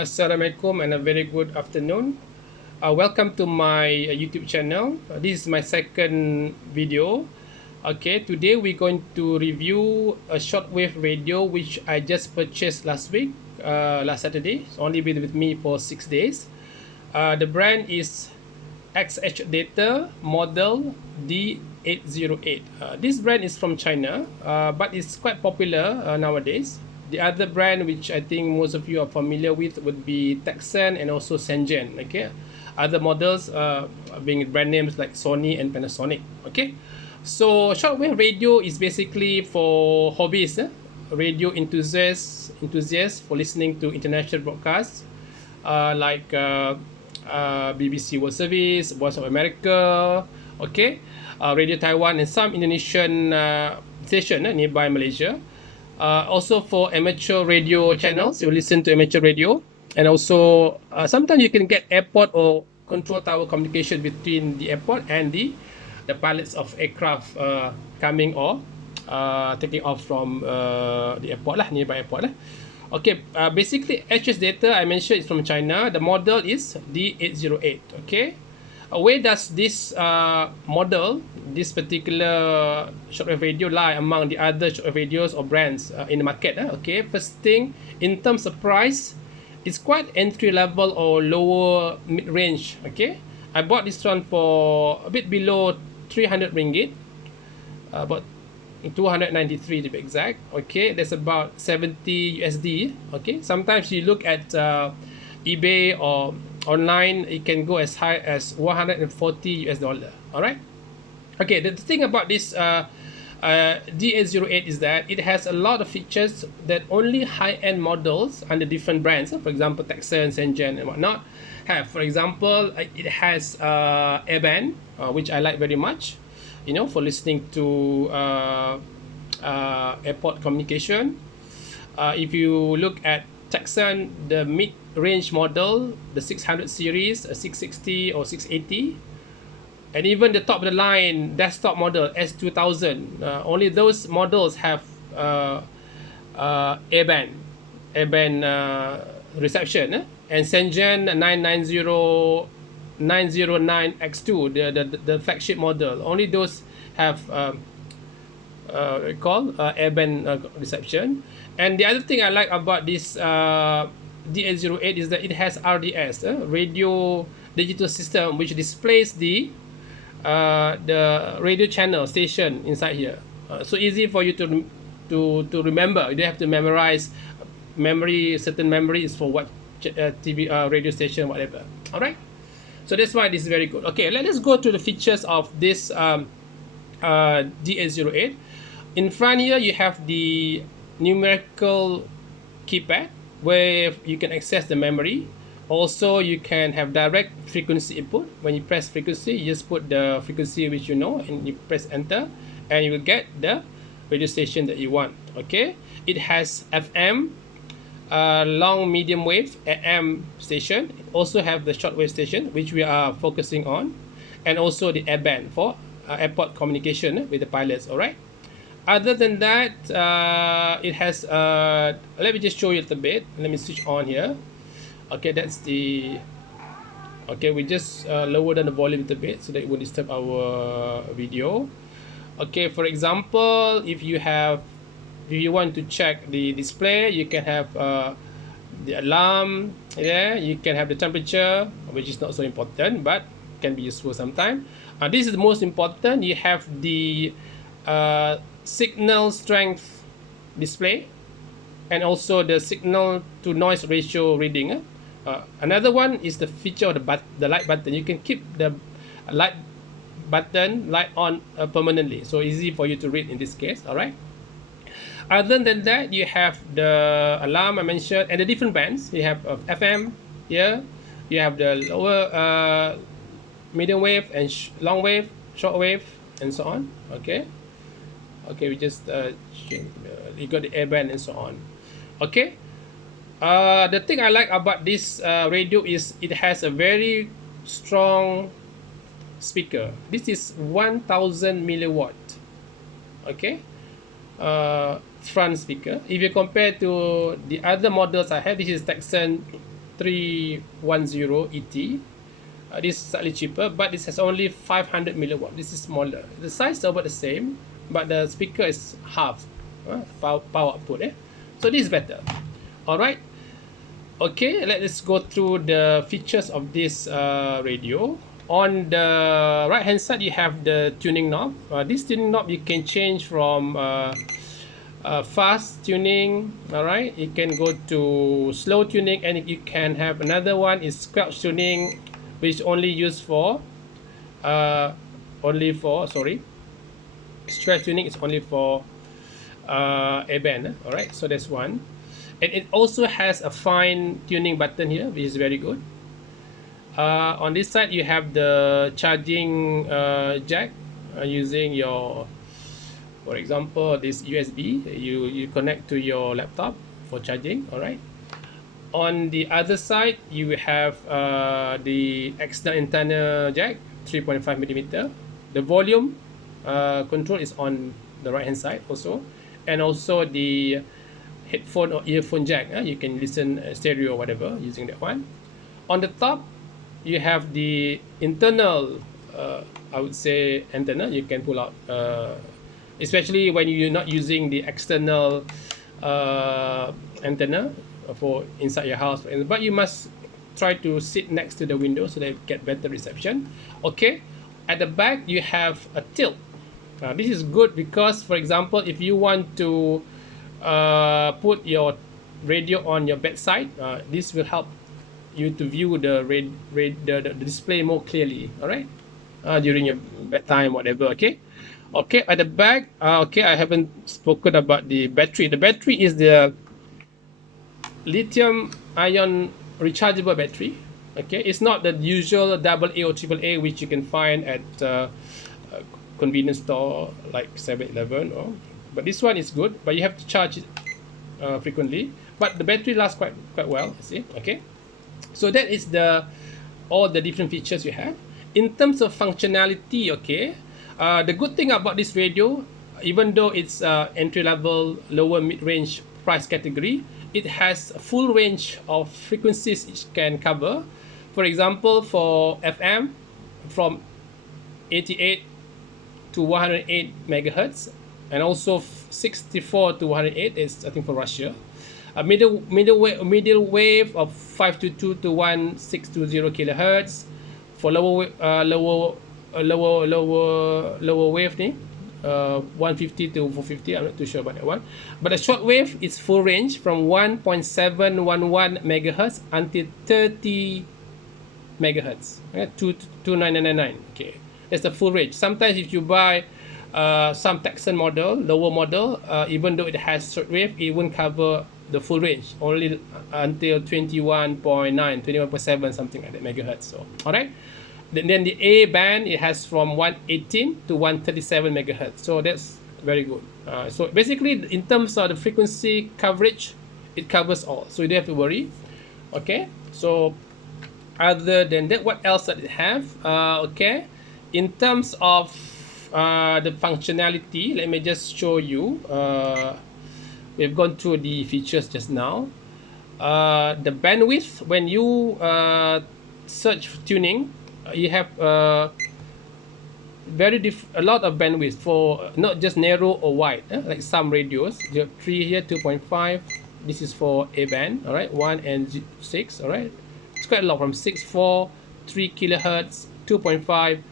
Assalamualaikum and a very good afternoon. Welcome to my YouTube channel. This is my second video. Okay, today we're going to review a shortwave radio which I just purchased last week, last Saturday. It's only been with me for 6 days. The brand is XHDATA model D-808. This brand is from China, but it's quite popular nowadays. The other brand which I think most of you are familiar with would be Tecsun and also Shenzhen. Okay, other models being brand names like Sony and Panasonic. Okay, so shortwave radio is basically for hobbyists, radio enthusiasts for listening to international broadcasts like BBC World Service, Voice of America, okay, Radio Taiwan, and some Indonesian station nearby Malaysia. Also for amateur radio channels, you listen to amateur radio, and also sometimes you can get airport or control tower communication between the airport and the pilots of aircraft coming or taking off from the airport lah, nearby airport lah. Okay, basically XHDATA I mentioned is from China. The model is D808. Okay, where does this model, this particular shortwave radio, lie among the other shortwave radios or brands in the market? Okay, first thing, in terms of price, it's quite entry level or lower mid range. Okay, I bought this one for a bit below 300 ringgit, about 293 to be exact. Okay, that's about 70 USD. Okay, sometimes you look at eBay or online, it can go as high as 140 US dollar. All right. Okay, the thing about this D808 is that it has a lot of features that only high-end models under different brands, for example Tecsun, Shenzhen and whatnot, have. For example, it has airband, which I like very much, you know, for listening to airport communication. If you look at Tecsun, the mid-range model, the 600 series, a 660 or 680, and even the top of the line desktop model S2000, only those models have airband reception. And Shenzhen 909X2, the flagship model, only those have airband reception. And the other thing I like about this D808 is that it has RDS, radio digital system, which displays the radio channel station inside here. So easy for you to remember. You don't have to memorize certain memories for what TV radio station, whatever. All right. So that's why this is very good. Okay, let's go to the features of this D808. In front here, you have the numerical keypad where you can access the memory. Also, you can have direct frequency input. When you press frequency, you just put the frequency which you know and you press enter, and you will get the radio station that you want. Okay, it has FM, long medium wave, AM station. It also have the shortwave station, which we are focusing on, and also the airband for airport communication with the pilots. All right. Other than that, it has let me just show you a little bit. Let me switch on here. Okay, that's the, okay, we just lower down the volume a little bit so that it won't disturb our video. Okay, for example, if you want to check the display, you can have the alarm there. You can have the temperature, which is not so important but can be useful sometime. This is the most important. You have the signal strength display and also the signal to noise ratio reading. Another one is the feature of the light button. You can keep the light on permanently, so easy for you to read in this case. All right. Other than that, you have the alarm I mentioned and the different bands. You have FM here. You have the lower medium wave and long wave, short wave, and so on. Okay. Okay, we just you got the airband and so on. Okay. The thing I like about this radio is it has a very strong speaker. This is 1000 milliwatt. Okay, front speaker. If you compare to the other models I have, this is Tecsun PL-310et. This is slightly cheaper, but this has only 500 milliwatt. This is smaller. The size is about the same, but the speaker is half power output. So this is better. All right. Okay, let's go through the features of this radio. On the right hand side, you have the tuning knob. This tuning knob you can change from fast tuning. All right, you can go to slow tuning, and you can have another one is scratch tuning, which only used for scratch tuning is only for A-band. All right, so that's one. And it also has a fine tuning button here, which is very good. On this side, you have the charging jack using your, for example, this USB. You connect to your laptop for charging. All right. On the other side, you have the external antenna jack, 3.5 millimeter. The volume control is on the right hand side also, and also the headphone or earphone jack. You can listen stereo or whatever using that one. On the top, you have the internal I would say antenna. You can pull out, especially when you're not using the external antenna for inside your house, but you must try to sit next to the window so that you get better reception. Okay, at the back you have a tilt. This is good because, for example, if you want to put your radio on your bedside, this will help you to view the display more clearly. All right, during your bedtime, whatever. Okay, at the back, okay, I haven't spoken about the battery. The battery is the lithium ion rechargeable battery. Okay, it's not the usual AA or AAA which you can find at convenience store like 7-Eleven, but this one is good, but you have to charge it frequently, but the battery lasts quite well, see. Okay, so that is all the different features you have. In terms of functionality, okay, the good thing about this radio, even though it's entry level, lower mid-range price category, it has a full range of frequencies it can cover. For example, for FM, from 88 to 108 megahertz, and also 64 to 108 is, I think, for Russia. A middle wave of 522 to 1620 kilohertz. For lower wave, 150 to 450. I'm not too sure about that one. But the short wave is full range from 1.711 megahertz until 30 megahertz. Okay, 29999. Okay, that's the full range. Sometimes if you buy some Tecsun model, lower model, even though it has short wave, it won't cover the full range, only until 21.9, 21.7, something like that megahertz. So, all right. Then the A band, it has from 118 to 137 megahertz. So that's very good. So basically, in terms of the frequency coverage, it covers all. So you don't have to worry. Okay. So other than that, what else does it have? Okay. In terms of the functionality, let me just show you. We've gone through the features just now. The bandwidth, when you search for tuning, you have a lot of bandwidth for not just narrow or wide, like some radios. You have 3 here, 2.5. This is for A band, all right, 1 and 6, all right. It's quite a lot, from 6.4, 3 kilohertz, 2.5,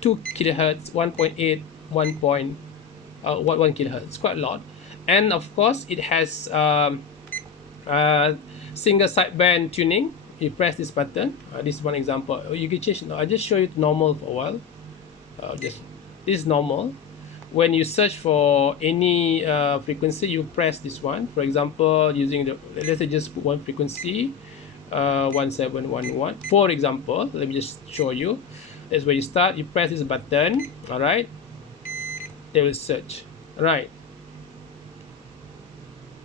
2 kilohertz, 1.8, 1 kilohertz. It's quite a lot. And of course, it has single sideband tuning. You press this button. This is one example. You can change. I'll just show you normal for a while. This is normal. When you search for any frequency, you press this one. For example, using the, let's say just put one frequency, 1711. For example, let me just show you. That's where you start. You press this button. All right. They will search. All right.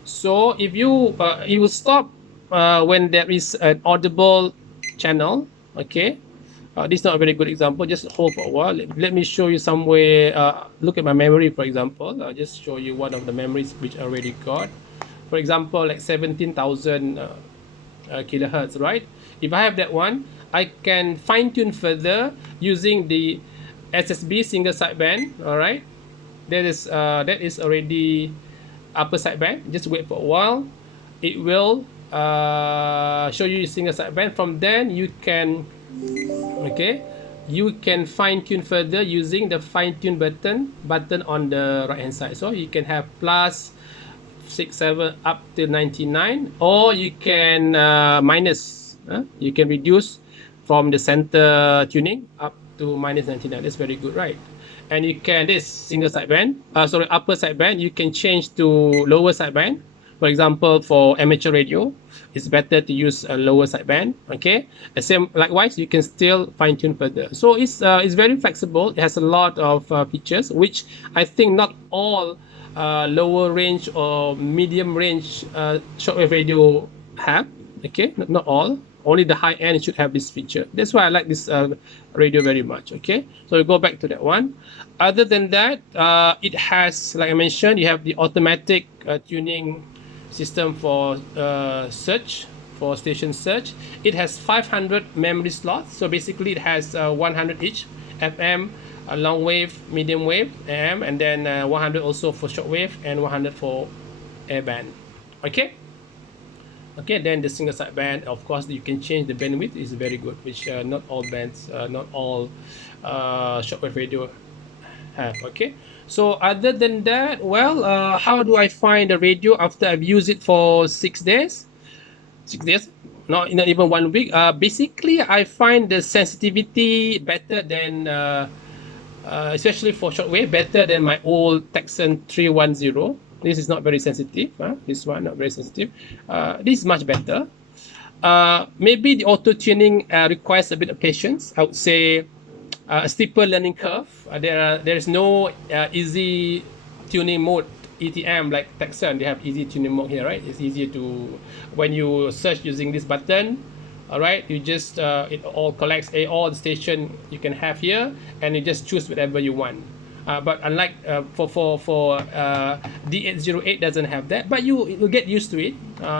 So if you it will stop when there is an audible channel. Okay, this is not a very good example. Just hold for a while. Let me show you somewhere. Look at my memory, for example. I'll just show you one of the memories which I already got. For example, like 17,000 kilohertz, right? If I have that one, I can fine tune further using the SSB single sideband. All right, that is already upper sideband. Just wait for a while, it will show you single sideband. From then you can, okay, you can fine tune further using the fine tune button on the right hand side. So you can have plus 67 up to 99, or you can minus, you can reduce from the center tuning up to minus 99. That's very good, right? And you can, this single sideband, sorry, upper sideband, you can change to lower sideband. For example, for amateur radio, it's better to use a lower sideband. Okay, the same likewise, you can still fine tune further. So it's very flexible. It has a lot of features, which I think not all lower range or medium range shortwave radio have. Okay, not all. Only the high end should have this feature. That's why I like this radio very much. Okay, so we go back to that one. Other than that, it has, like I mentioned, you have the automatic tuning system for search, for station search. It has 500 memory slots. So basically, it has 100 each, FM, long wave, medium wave, AM, and then 100 also for shortwave and 100 for airband. Okay. Okay, then the single sideband, of course, you can change the bandwidth, is very good, which not all bands, not all shortwave radio have. Okay, so other than that, well, how do I find the radio after I've used it for 6 days? 6 days, not even 1 week. Basically, I find the sensitivity better than, especially for shortwave, better than my old Tecsun 310. This is not very sensitive. This one not very sensitive. This is much better. Maybe the auto tuning requires a bit of patience. I would say a steeper learning curve. There is no easy tuning mode ETM like Tecsun. They have easy tuning mode here, right? It's easier to, when you search using this button. All right, you just it all collects all the station you can have here, and you just choose whatever you want. But unlike for D-808 doesn't have that, but you will get used to it.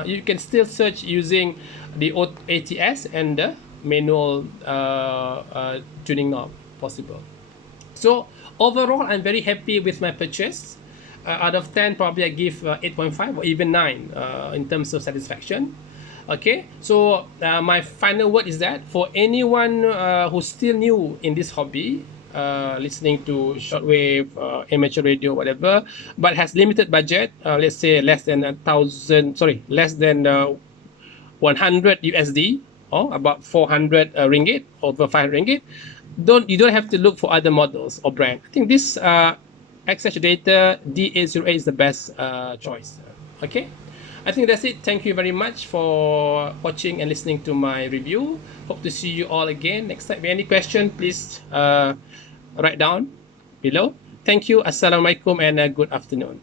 You can still search using the ATS and the manual tuning knob possible. So overall, I'm very happy with my purchase. Out of 10, probably I give 8.5 or even 9 in terms of satisfaction. Okay, so my final word is that for anyone who's still new in this hobby, listening to shortwave, amateur radio, whatever, but has limited budget, let's say less than 100 USD, or about 400 ringgit, over 500 ringgit. You don't have to look for other models or brand. I think this XHDATA D-808 is the best choice. Okay, I think that's it. Thank you very much for watching and listening to my review. Hope to see you all again next time. If any question, please write down below. Thank you. Assalamualaikum and good afternoon.